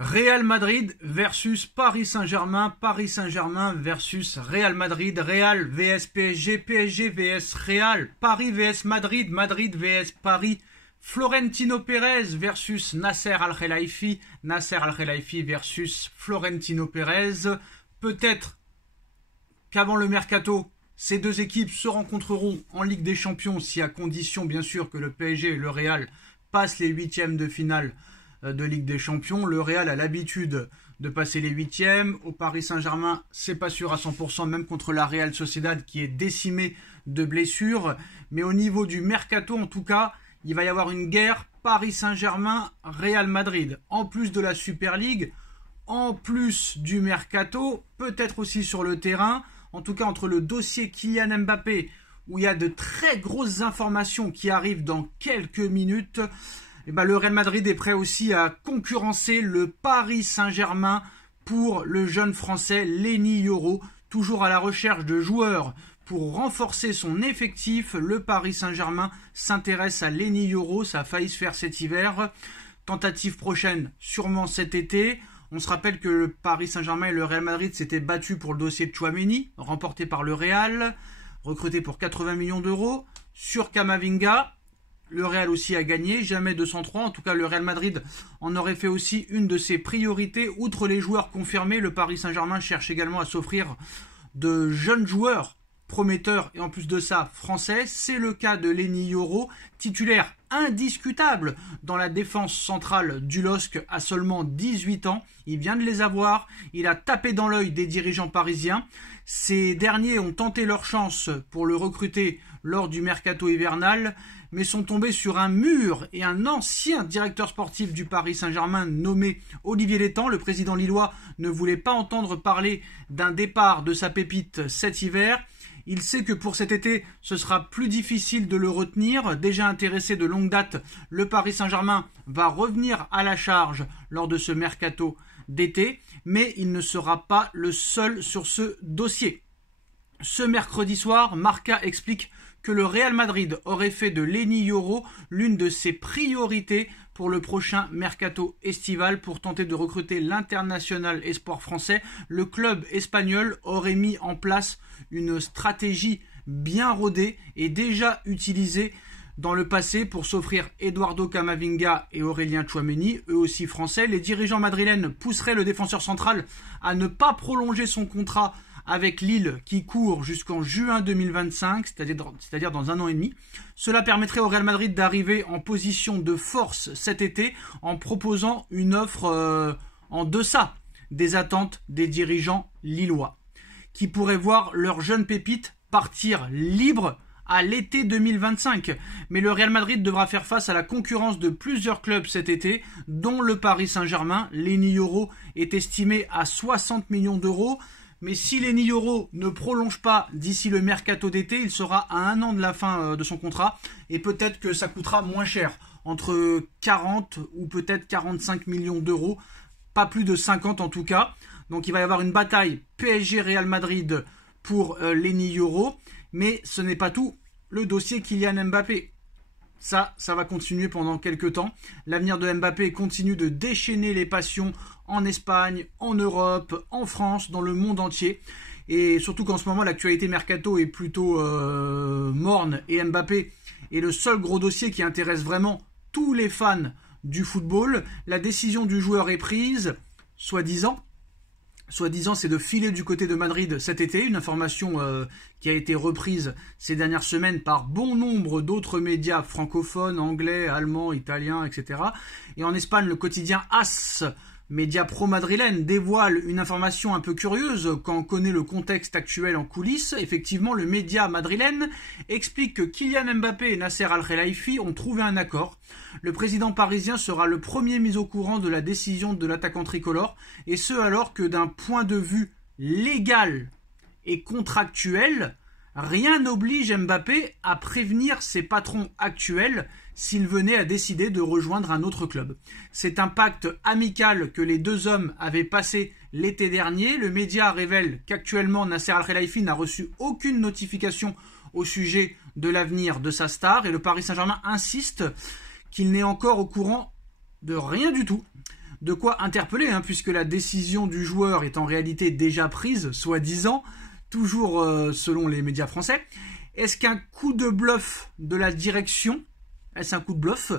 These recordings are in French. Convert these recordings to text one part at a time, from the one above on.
Real Madrid versus Paris Saint-Germain, Paris Saint-Germain versus Real Madrid, Real vs PSG, PSG vs Real, Paris vs Madrid, Madrid vs Paris, Florentino Pérez versus Nasser Al-Khelaifi, Nasser Al-Khelaifi versus Florentino Pérez. Peut-être qu'avant le mercato, ces deux équipes se rencontreront en Ligue des Champions, si à condition bien sûr que le PSG et le Real passent les huitièmes de finale de Ligue des Champions. Le Real a l'habitude de passer les huitièmes. Au Paris Saint-Germain, c'est pas sûr à 100%, même contre la Real Sociedad qui est décimée de blessures. Mais au niveau du mercato, en tout cas, il va y avoir une guerre Paris Saint-Germain, Real Madrid. En plus de la Super League, en plus du mercato, peut-être aussi sur le terrain. En tout cas, entre le dossier Kylian Mbappé, où il y a de très grosses informations qui arrivent dans quelques minutes, et le Real Madrid est prêt aussi à concurrencer le Paris Saint-Germain pour le jeune français Lenny Yoro, toujours à la recherche de joueurs pour renforcer son effectif. Le Paris Saint-Germain s'intéresse à Lenny Yoro, ça a failli se faire cet hiver. Tentative prochaine, sûrement cet été. On se rappelle que le Paris Saint-Germain et le Real Madrid s'étaient battus pour le dossier de Tchouaméni, remporté par le Real, recruté pour 80 millions d'euros. Sur Camavinga, le Real aussi a gagné, jamais 203. En tout cas, le Real Madrid en aurait fait aussi une de ses priorités. Outre les joueurs confirmés, le Paris Saint-Germain cherche également à s'offrir de jeunes joueurs prometteurs et en plus de ça, français. C'est le cas de Lenny Yoro, titulaire indiscutable dans la défense centrale du LOSC à seulement 18 ans. Il vient de les avoir, il a tapé dans l'œil des dirigeants parisiens. Ces derniers ont tenté leur chance pour le recruter lors du mercato hivernal, mais sont tombés sur un mur et un ancien directeur sportif du Paris Saint-Germain nommé Olivier Létang. Le président lillois ne voulait pas entendre parler d'un départ de sa pépite cet hiver. Il sait que pour cet été, ce sera plus difficile de le retenir. Déjà intéressé de longue date, le Paris Saint-Germain va revenir à la charge lors de ce mercato d'été, mais il ne sera pas le seul sur ce dossier. Ce mercredi soir, Marca explique que le Real Madrid aurait fait de Lenny Yoro l'une de ses priorités pour le prochain mercato estival pour tenter de recruter l'international espoir français. Le club espagnol aurait mis en place une stratégie bien rodée et déjà utilisée dans le passé pour s'offrir Eduardo Camavinga et Aurélien Tchouaméni, eux aussi français. Les dirigeants madrilènes pousseraient le défenseur central à ne pas prolonger son contrat avec Lille qui court jusqu'en juin 2025, c'est-à-dire dans un an et demi. Cela permettrait au Real Madrid d'arriver en position de force cet été en proposant une offre en deçà des attentes des dirigeants lillois, qui pourraient voir leurs jeunes pépites partir libres à l'été 2025. Mais le Real Madrid devra faire face à la concurrence de plusieurs clubs cet été, dont le Paris Saint-Germain. Lenny Yoro est estimé à 60 millions d'euros. Mais si Lenny Yoro ne prolonge pas d'ici le mercato d'été, il sera à un an de la fin de son contrat. Et peut-être que ça coûtera moins cher, entre 40 ou peut-être 45 millions d'euros. Pas plus de 50 en tout cas. Donc il va y avoir une bataille PSG-Real Madrid pour Lenny Yoro. Mais ce n'est pas tout. Le dossier Kylian Mbappé, ça va continuer pendant quelques temps. L'avenir de Mbappé continue de déchaîner les passions en Espagne, en Europe, en France, dans le monde entier. Et surtout qu'en ce moment, l'actualité mercato est plutôt morne. Et Mbappé est le seul gros dossier qui intéresse vraiment tous les fans du football. La décision du joueur est prise, soi-disant, c'est de filer du côté de Madrid cet été, une information qui a été reprise ces dernières semaines par bon nombre d'autres médias francophones, anglais, allemands, italiens, etc. Et en Espagne, le quotidien AS, média pro-madrilène, dévoile une information un peu curieuse quand on connaît le contexte actuel en coulisses. Effectivement, le média madrilène explique que Kylian Mbappé et Nasser Al-Khelaifi ont trouvé un accord. Le président parisien sera le premier mis au courant de la décision de l'attaquant tricolore, et ce alors que d'un point de vue légal et contractuel, rien n'oblige Mbappé à prévenir ses patrons actuels s'il venait à décider de rejoindre un autre club. C'est un pacte amical que les deux hommes avaient passé l'été dernier. Le média révèle qu'actuellement Nasser Al-Khelaifi n'a reçu aucune notification au sujet de l'avenir de sa star, et le Paris Saint-Germain insiste qu'il n'est encore au courant de rien du tout. De quoi interpeller, hein, puisque la décision du joueur est en réalité déjà prise, soi-disant, toujours selon les médias français. Est-ce qu'un coup de bluff de la direction, est-ce un coup de bluff?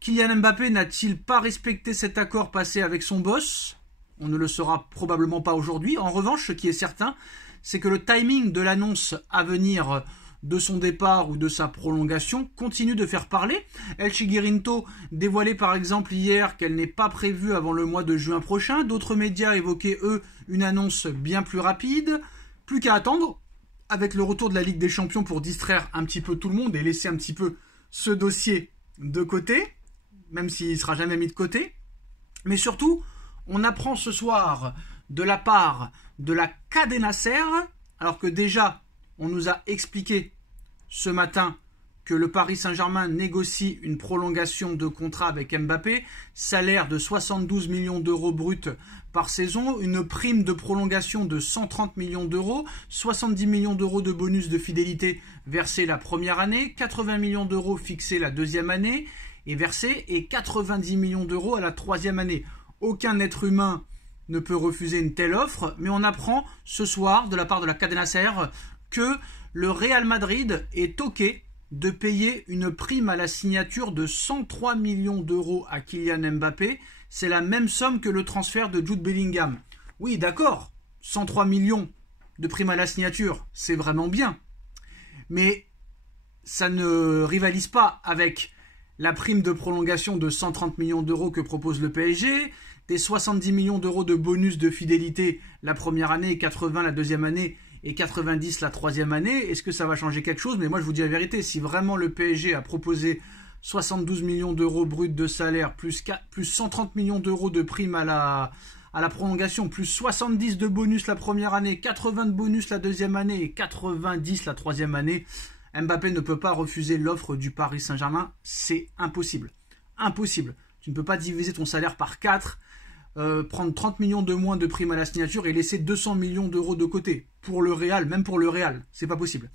Kylian Mbappé n'a-t-il pas respecté cet accord passé avec son boss? On ne le saura probablement pas aujourd'hui. En revanche, ce qui est certain, c'est que le timing de l'annonce à venir de son départ ou de sa prolongation continue de faire parler. El Chiguirinto dévoilait par exemple hier qu'elle n'est pas prévue avant le mois de juin prochain. D'autres médias évoquaient, eux, une annonce bien plus rapide. Plus qu'à attendre, avec le retour de la Ligue des Champions pour distraire un petit peu tout le monde et laisser un petit peu ce dossier de côté, même s'il ne sera jamais mis de côté. Mais surtout, on apprend ce soir de la part de la Cadena Ser, alors que déjà, on nous a expliqué ce matin que le Paris Saint-Germain négocie une prolongation de contrat avec Mbappé, salaire de 72 millions d'euros bruts par saison, une prime de prolongation de 130 millions d'euros, 70 millions d'euros de bonus de fidélité versés la première année, 80 millions d'euros fixés la deuxième année et versés, et 90 millions d'euros à la troisième année. Aucun être humain ne peut refuser une telle offre, mais on apprend ce soir de la part de la Cadena Ser que le Real Madrid est OK de payer une prime à la signature de 103 millions d'euros à Kylian Mbappé. C'est la même somme que le transfert de Jude Bellingham. Oui, d'accord, 103 millions de prime à la signature, c'est vraiment bien. Mais ça ne rivalise pas avec la prime de prolongation de 130 millions d'euros que propose le PSG, des 70 millions d'euros de bonus de fidélité la première année, 80 la deuxième année et 90 la troisième année. Est-ce que ça va changer quelque chose? Mais moi je vous dis la vérité, si vraiment le PSG a proposé 72 millions d'euros bruts de salaire, plus 130 millions d'euros de prime à la prolongation, plus 70 de bonus la première année, 80 de bonus la deuxième année et 90 la troisième année, Mbappé ne peut pas refuser l'offre du Paris Saint-Germain. C'est impossible. Impossible. Tu ne peux pas diviser ton salaire par 4, prendre 30 millions de moins de prime à la signature et laisser 200 millions d'euros de côté. Pour le Real, même pour le Real, c'est pas possible.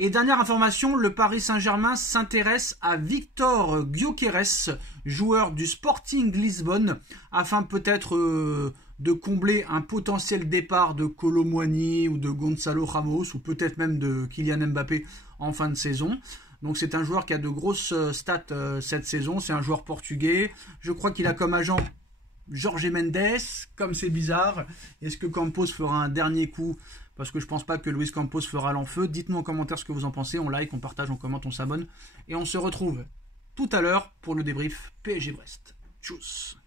Et dernière information, le Paris Saint-Germain s'intéresse à Victor Gyökeres, joueur du Sporting Lisbonne, afin peut-être de combler un potentiel départ de Kolo Muani ou de Gonzalo Ramos, ou peut-être même de Kylian Mbappé en fin de saison. Donc c'est un joueur qui a de grosses stats cette saison, c'est un joueur portugais. Je crois qu'il a comme agent Jorge Mendes, comme c'est bizarre. Est-ce que Campos fera un dernier coup? Parce que je pense pas que Luis Campos fera l'enfeu. Dites-nous en commentaire ce que vous en pensez. On like, on partage, on commente, on s'abonne. Et on se retrouve tout à l'heure pour le débrief PSG Brest. Tchuss.